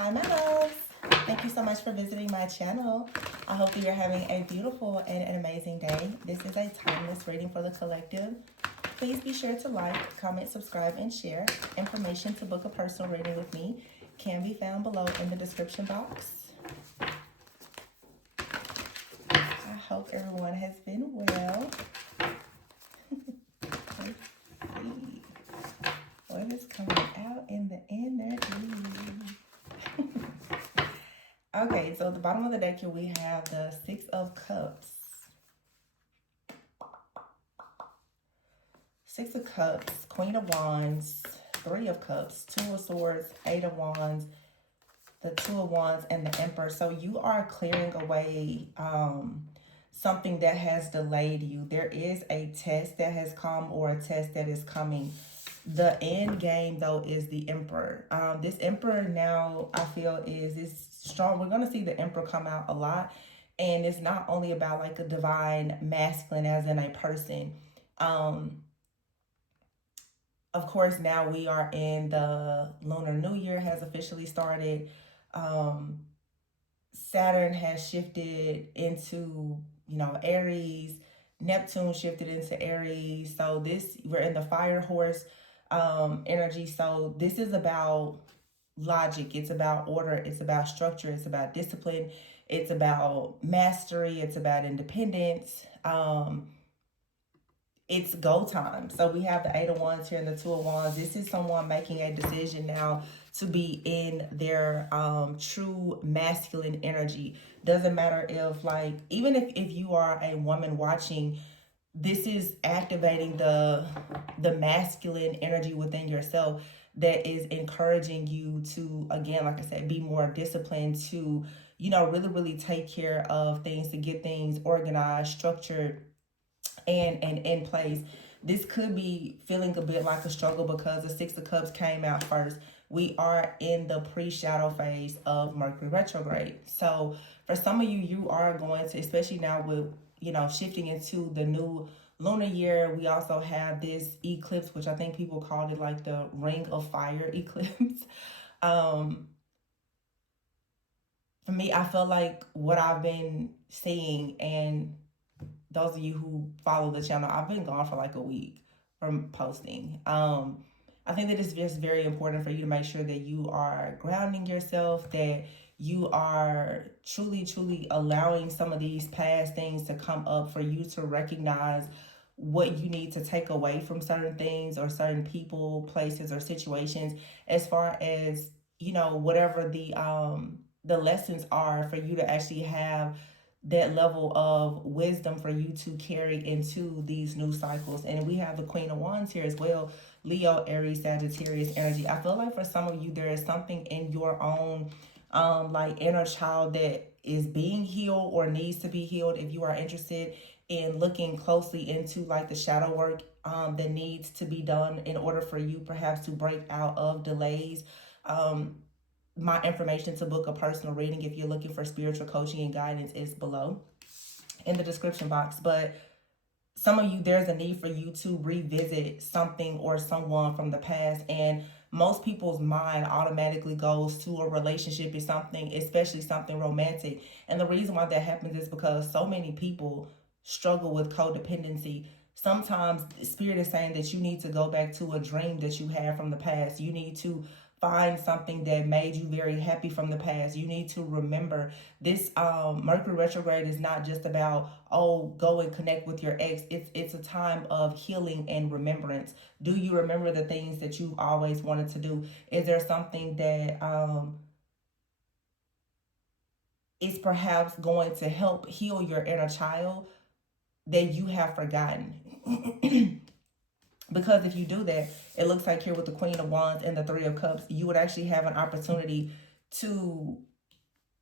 Hi, my loves. Thank you so much for visiting my channel. I hope that you're having a beautiful and an amazing day. This is a timeless reading for the collective. Please be sure to like, comment, subscribe, and share. Information to book a personal reading with me can be found below in the description box. I hope everyone has been well. Let's see what is coming out in the energy. Okay, so at the bottom of the deck here we have the Six of Cups. Six of Cups, Queen of Wands, Three of Cups, Two of Swords, Eight of Wands, the Two of Wands, and the Emperor. So you are clearing away something that has delayed you. There is a test that has come or a test that is coming. The end game, though, is the Emperor. This Emperor now, I feel, is strong. We're going to see the Emperor come out a lot. And it's not only about like a divine masculine as in a person. Of course, now we are in the Lunar New Year has officially started. Saturn has shifted into, Aries. Neptune shifted into Aries. So we're in the fire horse energy. So this is about logic. It's about order. It's about structure. It's about discipline. It's about mastery. It's about independence. It's go time. So we have the Eight of Wands here and the Two of Wands. This is someone making a decision now to be in their true masculine energy. Doesn't matter if, like, even if you are a woman watching, this is activating the masculine energy within yourself that is encouraging you to, again, like I said, be more disciplined, to, really, really take care of things, to get things organized, structured, and in place. This could be feeling a bit like a struggle because the Six of Cups came out first. We are in the pre-shadow phase of Mercury retrograde. So for some of you, you are going to, especially now with, shifting into the new lunar year, we also have this eclipse, which I think people called it like the Ring of Fire eclipse. For me, I feel like what I've been seeing, and those of you who follow the channel, I've been gone for like a week from posting. I think that it's just very important for you to make sure that you are grounding yourself, that you are truly, truly allowing some of these past things to come up, for you to recognize what you need to take away from certain things or certain people, places, or situations, as far as, whatever the lessons are, for you to actually have that level of wisdom for you to carry into these new cycles. And we have the Queen of Wands here as well. Leo, Aries, Sagittarius energy. I feel like for some of you, there is something in your own like inner child that is being healed or needs to be healed. If you are interested in looking closely into like the shadow work that needs to be done in order for you perhaps to break out of delays, my information to book a personal reading, if you're looking for spiritual coaching and guidance, is below in the description box. But some of you, there's a need for you to revisit something or someone from the past, and most people's mind automatically goes to a relationship or something, especially something romantic. And the reason why that happens is because so many people struggle with codependency. Sometimes Spirit is saying that you need to go back to a dream that you had from the past. You need to find something that made you very happy from the past. You need to remember this. Mercury retrograde is not just about, oh, go and connect with your ex. It's a time of healing and remembrance. Do you remember the things that you've always wanted to do? Is there something that is perhaps going to help heal your inner child that you have forgotten? Because if you do that, it looks like here with the Queen of Wands and the Three of Cups, you would actually have an opportunity to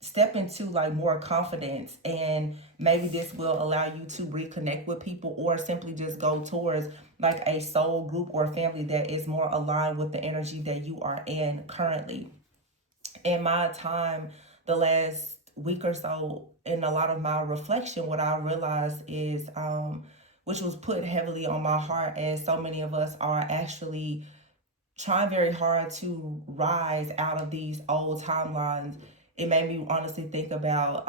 step into like more confidence, and maybe this will allow you to reconnect with people, or simply just go towards like a soul group or family that is more aligned with the energy that you are in currently. In my time, the last week or so, in a lot of my reflection, what I realized is which was put heavily on my heart, as so many of us are actually trying very hard to rise out of these old timelines. It made me honestly think about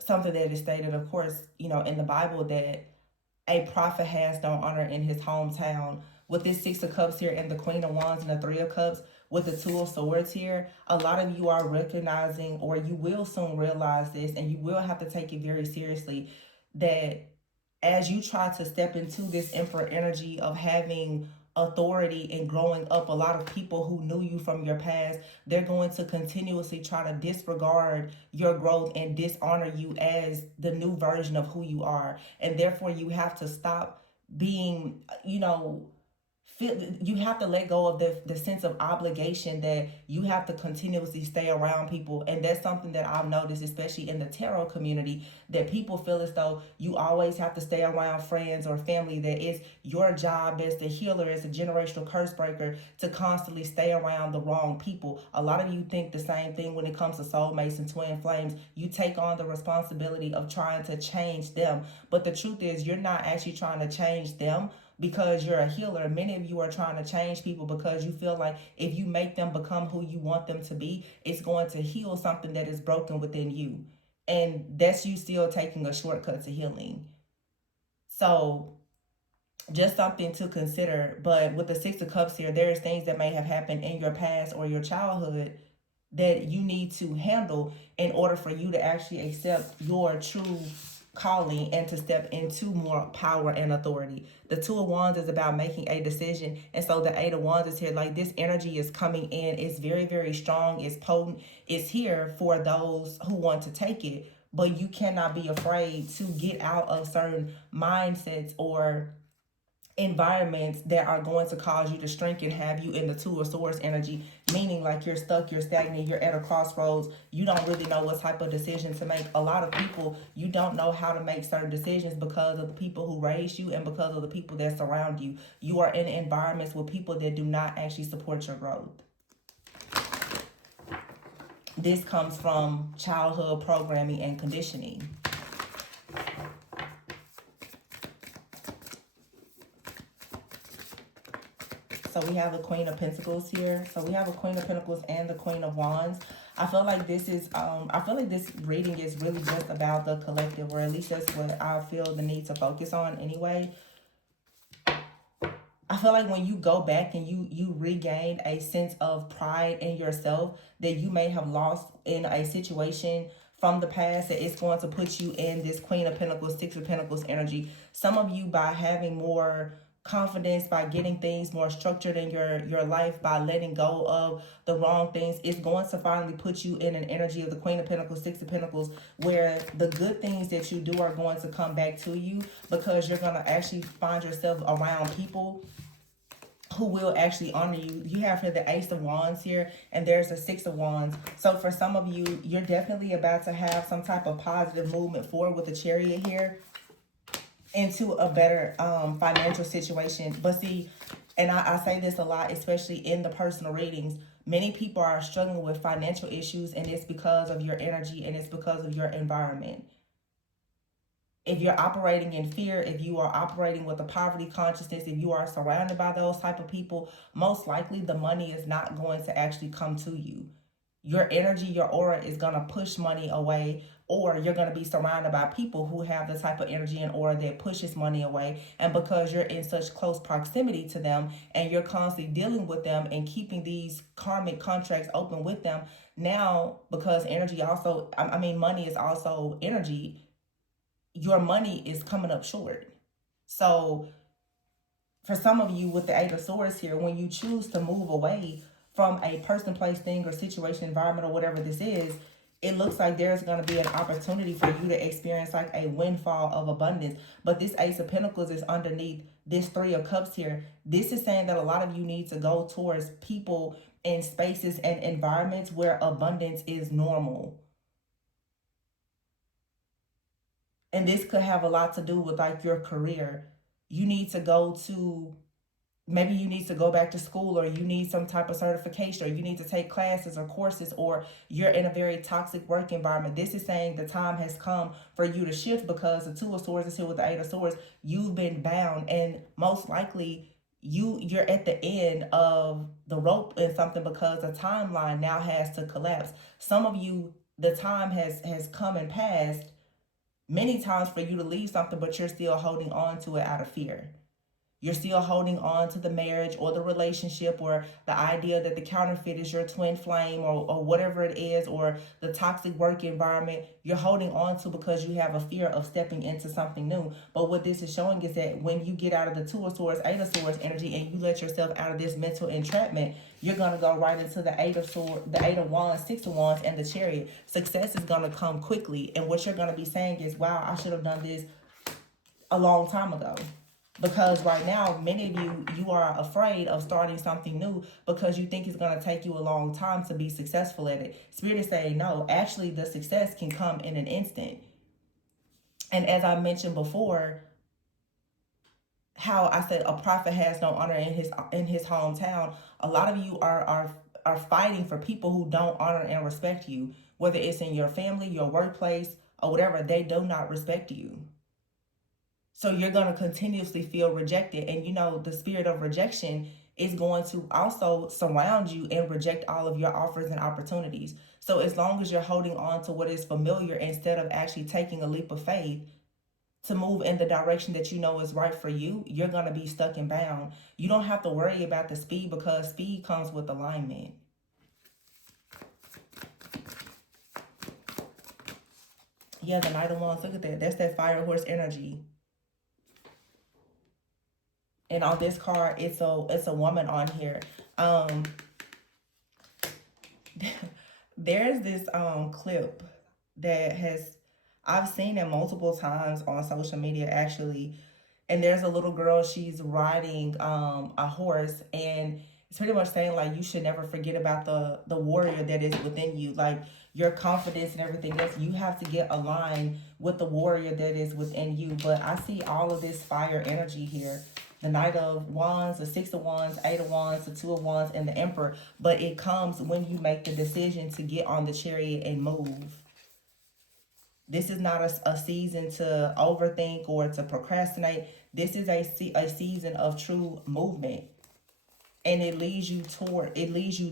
something that is stated, of course, in the Bible, that a prophet has no honor in his hometown. With this Six of Cups here and the Queen of Wands and the Three of Cups with the Two of Swords here, a lot of you are recognizing, or you will soon realize this, and you will have to take it very seriously, that as you try to step into this Emperor energy of having authority and growing up, a lot of people who knew you from your past, they're going to continuously try to disregard your growth and dishonor you as the new version of who you are. And therefore, you have to stop being, you have to let go of the sense of obligation that you have to continuously stay around people. And that's something that I've noticed, especially in the tarot community, that people feel as though you always have to stay around friends or family, that it's your job as the healer, as a generational curse breaker, to constantly stay around the wrong people. A lot of you think the same thing when it comes to soulmates and twin flames. You take on the responsibility of trying to change them, but the truth is you're not actually trying to change them because you're a healer. Many of you are trying to change people because you feel like if you make them become who you want them to be, it's going to heal something that is broken within you. And that's you still taking a shortcut to healing. So just something to consider. But with the Six of Cups here, there's things that may have happened in your past or your childhood that you need to handle in order for you to actually accept your true calling and to step into more power and authority. The Two of Wands is about making a decision, and so the Eight of Wands is here. Like, this energy is coming in. It's very, very strong. It's potent. It's here for those who want to take it, but you cannot be afraid to get out of certain mindsets or environments that are going to cause you to shrink and have you in the Two of Swords energy, meaning like you're stuck, you're stagnant, you're at a crossroads, you don't really know what type of decision to make. A lot of people, you don't know how to make certain decisions because of the people who raised you and because of the people that surround you. You are in environments with people that do not actually support your growth. This comes from childhood programming and conditioning. So we have the Queen of Pentacles here. So we have a Queen of Pentacles and the Queen of Wands. I feel like this is, I feel like this reading is really just about the collective, or at least that's what I feel the need to focus on anyway. I feel like when you go back and you regain a sense of pride in yourself that you may have lost in a situation from the past, that it's going to put you in this Queen of Pentacles, Six of Pentacles energy. Some of you, by having more confidence, by getting things more structured in your life, by letting go of the wrong things, it's going to finally put you in an energy of the Queen of Pentacles, Six of Pentacles, where the good things that you do are going to come back to you, because you're going to actually find yourself around people who will actually honor you. You have here the Ace of Wands here, and there's a Six of Wands. So for some of you, you're definitely about to have some type of positive movement forward with the Chariot here into a better financial situation. But see, and I say this a lot, especially in the personal readings, many people are struggling with financial issues, and it's because of your energy and it's because of your environment. If you're operating in fear, if you are operating with a poverty consciousness, if you are surrounded by those type of people, most likely the money is not going to actually come to you. Your energy, your aura is going to push money away, or you're going to be surrounded by people who have the type of energy and aura that pushes money away. And because you're in such close proximity to them and you're constantly dealing with them and keeping these karmic contracts open with them, now, because energy also, money is also energy, your money is coming up short. So for some of you with the Eight of Swords here, when you choose to move away from a person, place, thing, or situation, environment, or whatever this is, it looks like there's going to be an opportunity for you to experience like a windfall of abundance. But this Ace of Pentacles is underneath this Three of Cups here. This is saying that a lot of you need to go towards people and spaces and environments where abundance is normal. And this could have a lot to do with like your career. You need to go to, maybe you need to go back to school, or you need some type of certification, or you need to take classes or courses, or you're in a very toxic work environment. This is saying the time has come for you to shift, because the Two of Swords is here with the Eight of Swords. You've been bound, and most likely you're at the end of the rope in something, because the timeline now has to collapse. Some of you, the time has come and passed many times for you to leave something, but you're still holding on to it out of fear. You're still holding on to the marriage or the relationship, or the idea that the counterfeit is your twin flame, or whatever it is, or the toxic work environment you're holding on to because you have a fear of stepping into something new. But what this is showing is that when you get out of the Two of Swords, Eight of Swords energy, and you let yourself out of this mental entrapment, you're going to go right into the Eight of Swords, the Eight of Wands, Six of Wands, and the Chariot. Success is going to come quickly. And what you're going to be saying is, wow, I should have done this a long time ago. Because right now, many of you are afraid of starting something new because you think it's going to take you a long time to be successful at it. Spirit is saying, no, actually the success can come in an instant. And as I mentioned before, how I said a prophet has no honor in his hometown. A lot of you are fighting for people who don't honor and respect you, whether it's in your family, your workplace, or whatever. They do not respect you. So you're going to continuously feel rejected. And the spirit of rejection is going to also surround you and reject all of your offers and opportunities. So as long as you're holding on to what is familiar instead of actually taking a leap of faith to move in the direction that you know is right for you, you're going to be stuck and bound. You don't have to worry about the speed, because speed comes with alignment. Yeah, the Knight of Wands, look at that. That's that fire horse energy. And on this card, it's a woman on here. There's this clip that I've seen it multiple times on social media actually. And there's a little girl, she's riding a horse, and it's pretty much saying like you should never forget about the warrior that is within you, like your confidence and everything else. You have to get aligned with the warrior that is within you. But I see all of this fire energy here. The Knight of Wands, the Six of Wands, Eight of Wands, the Two of Wands, and the Emperor. But it comes when you make the decision to get on the Chariot and move. This is not a season to overthink or to procrastinate. This is a season of true movement. And it leads you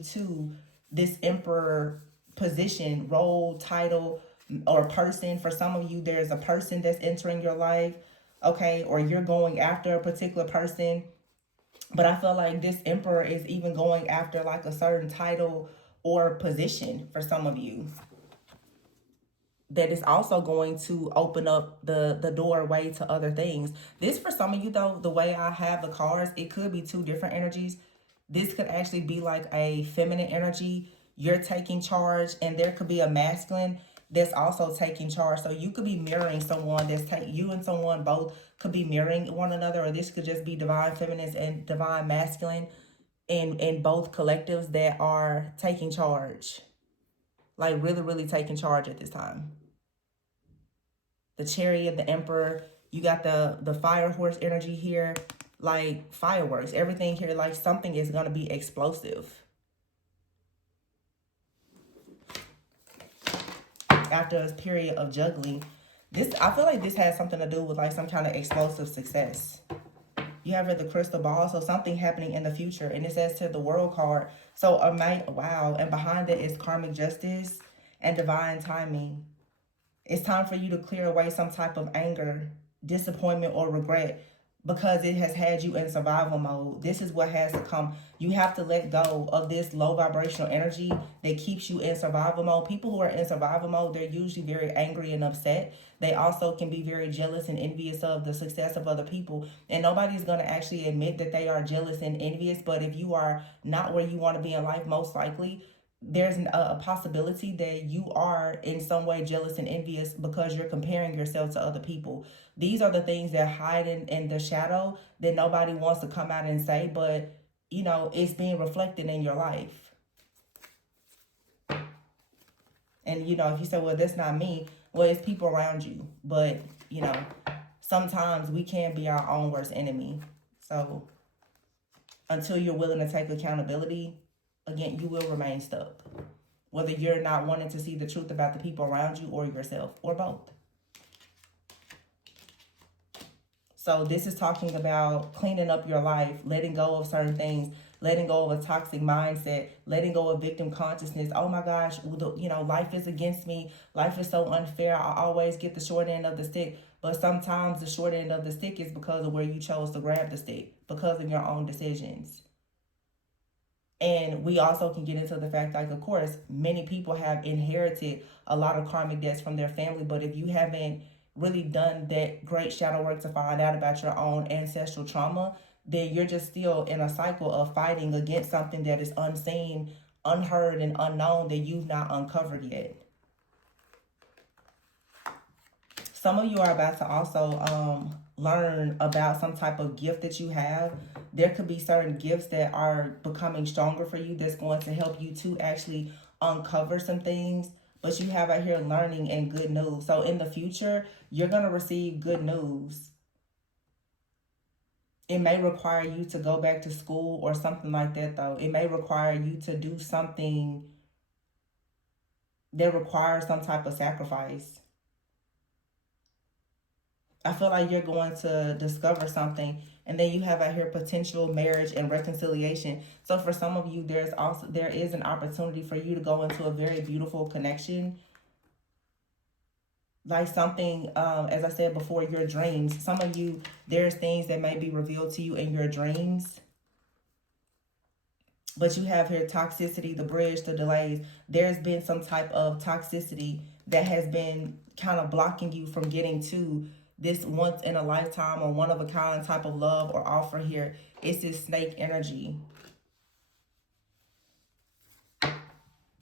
to this Emperor position, role, title, or person. For some of you, there's a person that's entering your life. Okay, or you're going after a particular person. But I feel like this Emperor is even going after like a certain title or position for some of you. That is also going to open up the doorway to other things. This, for some of you though, the way I have the cards, it could be two different energies. This could actually be like a feminine energy. You're taking charge, and there could be a masculine that's also taking charge. So you could be mirroring someone you and someone both could be mirroring one another, or this could just be divine feminine and divine masculine in both collectives that are taking charge. Like really, really taking charge at this time. The Chariot, the Emperor, you got the fire horse energy here, like fireworks, everything here, like something is going to be explosive. After a period of juggling, I feel like this has something to do with like some kind of explosive success. You have the crystal ball, so something happening in the future, and it says to the World card. So wow, and behind it is karmic justice and divine timing. It's time for you to clear away some type of anger, disappointment, or regret, because it has had you in survival mode. This is what has to come. You have to let go of this low vibrational energy that keeps you in survival mode. People who are in survival mode, they're usually very angry and upset. They also can be very jealous and envious of the success of other people. And nobody's going to actually admit that they are jealous and envious. But if you are not where you want to be in life, most likely there's a possibility that you are in some way jealous and envious because you're comparing yourself to other people. These are the things that hide in the shadow that nobody wants to come out and say, but it's being reflected in your life. And if you say, well, that's not me, well, it's people around you. But sometimes we can be our own worst enemy. So until you're willing to take accountability, again, you will remain stuck. Whether you're not wanting to see the truth about the people around you or yourself, or both. So this is talking about cleaning up your life, letting go of certain things, letting go of a toxic mindset, letting go of victim consciousness. Oh my gosh, life is against me. Life is so unfair. I always get the short end of the stick. But sometimes the short end of the stick is because of where you chose to grab the stick, because of your own decisions. And we also can get into the fact, like, of course, many people have inherited a lot of karmic debts from their family. But if you haven't really done that great shadow work to find out about your own ancestral trauma, then you're just still in a cycle of fighting against something that is unseen, unheard, and unknown that you've not uncovered yet. Some of you are about to also learn about some type of gift that you have. There could be certain gifts that are becoming stronger for you that's going to help you to actually uncover some things. But you have out here learning and good news. So in the future, you're going to receive good news. It may require you to go back to school or something like that, though. It may require you to do something that requires some type of sacrifice. I feel like you're going to discover something, and then you have out here potential marriage and reconciliation. So for some of you, there is an opportunity for you to go into a very beautiful connection. Like something, as I said before, your dreams. Some of you, there's things that may be revealed to you in your dreams. But you have here toxicity, the bridge, the delays. There's been some type of toxicity that has been kind of blocking you from getting to this once in a lifetime or one of a kind type of love or offer here. It's this snake energy.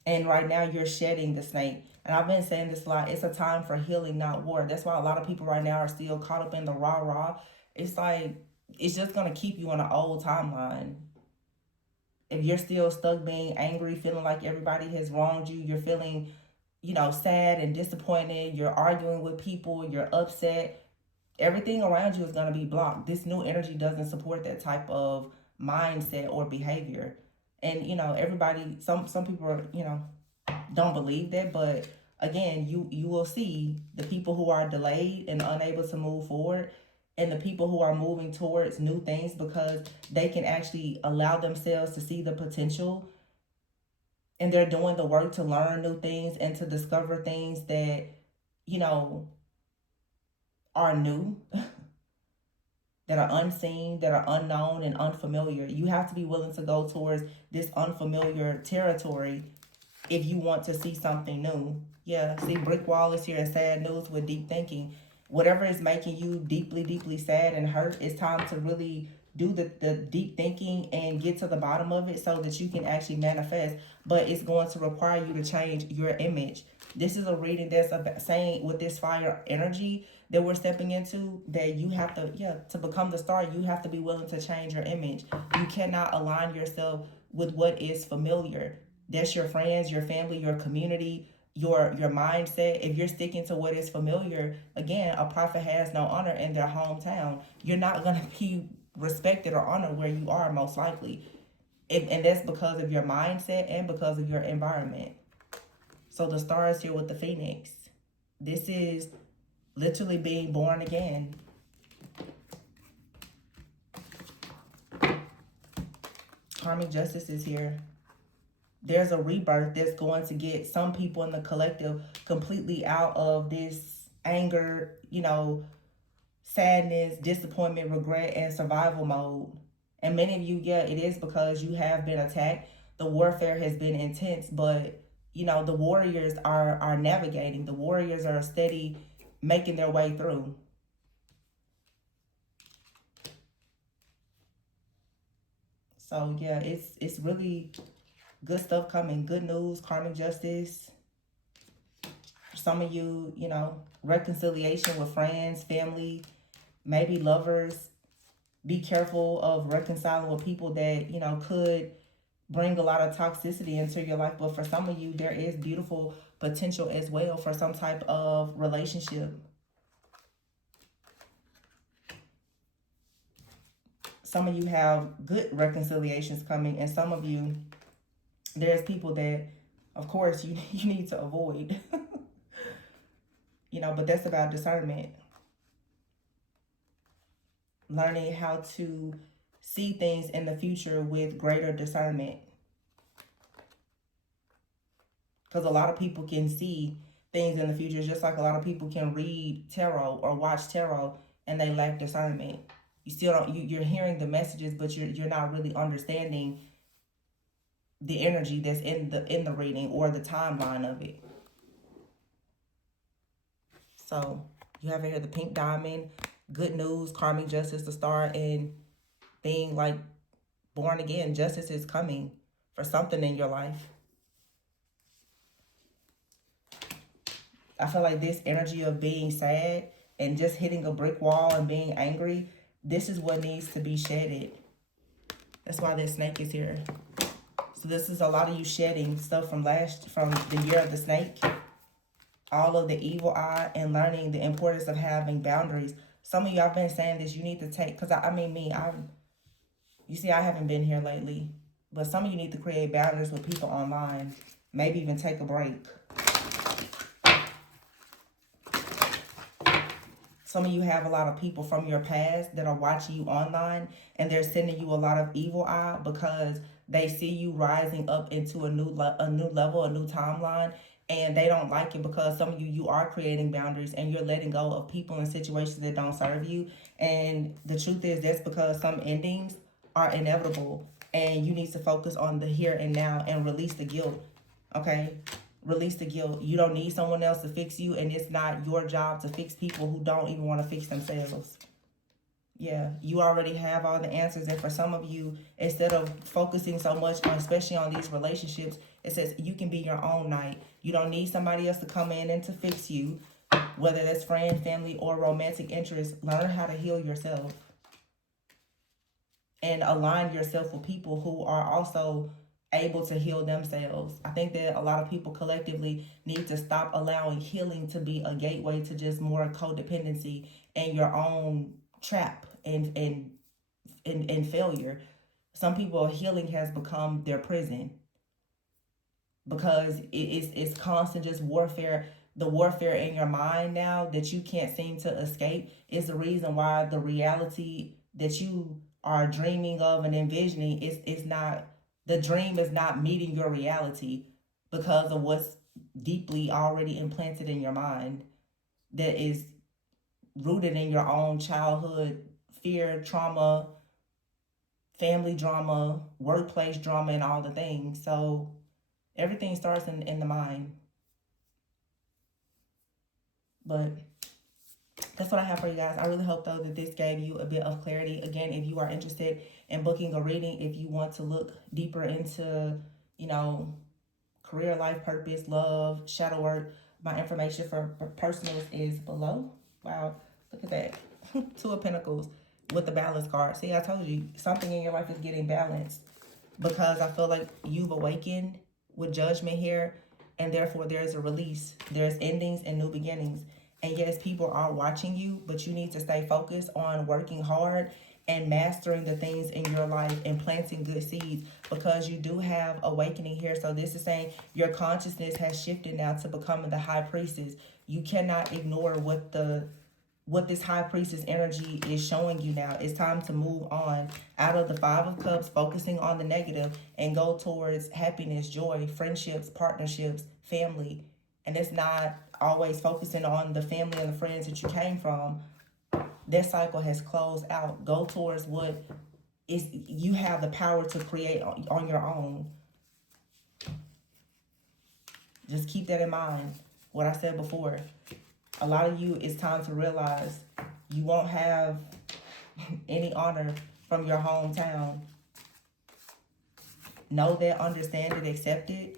And right now you're shedding the snake. And I've been saying this a lot. It's a time for healing, not war. That's why a lot of people right now are still caught up in the rah-rah. It's like, it's just going to keep you on an old timeline. If you're still stuck being angry, feeling like everybody has wronged you, you're feeling, sad and disappointed, you're arguing with people, you're upset, everything around you is going to be blocked. This new energy doesn't support that type of mindset or behavior. And, everybody, some people are, don't believe that. But again, you will see the people who are delayed and unable to move forward, and the people who are moving towards new things because they can actually allow themselves to see the potential, and they're doing the work to learn new things and to discover things that, are new, that are unseen, that are unknown and unfamiliar. You have to be willing to go towards this unfamiliar territory if you want to see something new. Yeah, see, brick wall is here and sad news with deep thinking. Whatever is making you deeply, deeply sad and hurt, it's time to really do the deep thinking and get to the bottom of it so that you can actually manifest. But it's going to require you to change your image. This is a reading that's saying with this fire energy that we're stepping into, that you have to become the star, you have to be willing to change your image. You cannot align yourself with what is familiar. That's your friends, your family, your community, your mindset. If you're sticking to what is familiar, again, a prophet has no honor in their hometown. You're not going to be respected or honored where you are, most likely. And that's because of your mindset and because of your environment. So the star is here with the phoenix. This is literally being born again. Karmic justice is here. There's a rebirth that's going to get some people in the collective completely out of this anger, sadness, disappointment, regret, and survival mode. And many of you, it is because you have been attacked. The warfare has been intense, but the warriors are navigating. The warriors are steady making their way through. So yeah, it's really good stuff coming. Good news, karmic justice. For some of you, reconciliation with friends, family, maybe lovers. Be careful of reconciling with people that, could bring a lot of toxicity into your life. But for some of you, there is beautiful potential as well for some type of relationship. Some of you have good reconciliations coming, and some of you, there's people that, of course, you need to avoid. But that's about discernment. learning how to see things in the future with greater discernment. Because a lot of people can see things in the future, just like a lot of people can read tarot or watch tarot, and they lack discernment. You still don't. You're hearing the messages, but you're not really understanding the energy that's in the reading or the timeline of it. So you have here the pink diamond, good news, karmic justice to start, and being like born again. Justice is coming for something in your life. I feel like this energy of being sad and just hitting a brick wall and being angry, this is what needs to be shedded. That's why this snake is here. So this is a lot of you shedding stuff from the year of the snake. All of the evil eye and learning the importance of having boundaries. Some of you, I've been saying this, you need to take, because you see, I haven't been here lately, but some of you need to create boundaries with people online. Maybe even take a break. Some of you have a lot of people from your past that are watching you online, and they're sending you a lot of evil eye because they see you rising up into a new level, a new timeline, and they don't like it because some of you are creating boundaries and you're letting go of people and situations that don't serve you. And the truth is that's because some endings are inevitable, and you need to focus on the here and now and release the guilt, okay? Release the guilt. You don't need someone else to fix you, and it's not your job to fix people who don't even want to fix themselves. Yeah, you already have all the answers. And for some of you, instead of focusing so much on, especially on these relationships, it says you can be your own knight. You don't need somebody else to come in and to fix you, whether that's friend, family, or romantic interest. Learn how to heal yourself and align yourself with people who are also able to heal themselves. I think that a lot of people collectively need to stop allowing healing to be a gateway to just more codependency and your own trap and failure. Some people, healing has become their prison because it's constant just warfare. The warfare in your mind now that you can't seem to escape is the reason why the reality that you are dreaming of and envisioning is not, the dream is not meeting your reality because of what's deeply already implanted in your mind that is rooted in your own childhood fear, trauma, family drama, workplace drama, and all the things. So everything starts in the mind. But that's what I have for you guys. I really hope, though, that this gave you a bit of clarity. Again, if you are interested in booking a reading, if you want to look deeper into, career, life, purpose, love, shadow work, my information for personals is below. Wow, look at that. Two of Pentacles with the balance card. See, I told you, something in your life is getting balanced because I feel like you've awakened with judgment here, and therefore there's a release. There's endings and new beginnings. And yes, people are watching you, but you need to stay focused on working hard and mastering the things in your life and planting good seeds because you do have awakening here. So this is saying your consciousness has shifted now to becoming the high priestess. You cannot ignore what this high priestess energy is showing you now. It's time to move on out of the Five of Cups, focusing on the negative, and go towards happiness, joy, friendships, partnerships, family. And it's not always focusing on the family and the friends that you came from. That cycle has closed out. Go towards what is you have the power to create on your own. Just keep that in mind. What I said before. A lot of you, it's time to realize you won't have any honor from your hometown. Know that, understand it, accept it,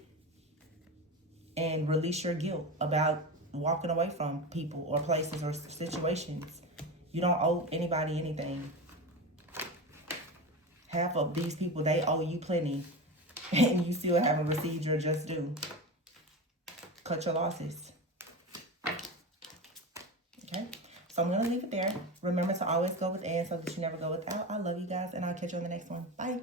and release your guilt about walking away from people or places or situations. You don't owe anybody anything. Half of these people, they owe you plenty, and you still haven't received your just due. Cut your losses. Okay? So I'm going to leave it there. Remember to always go with and so that you never go without. I love you guys, and I'll catch you on the next one. Bye.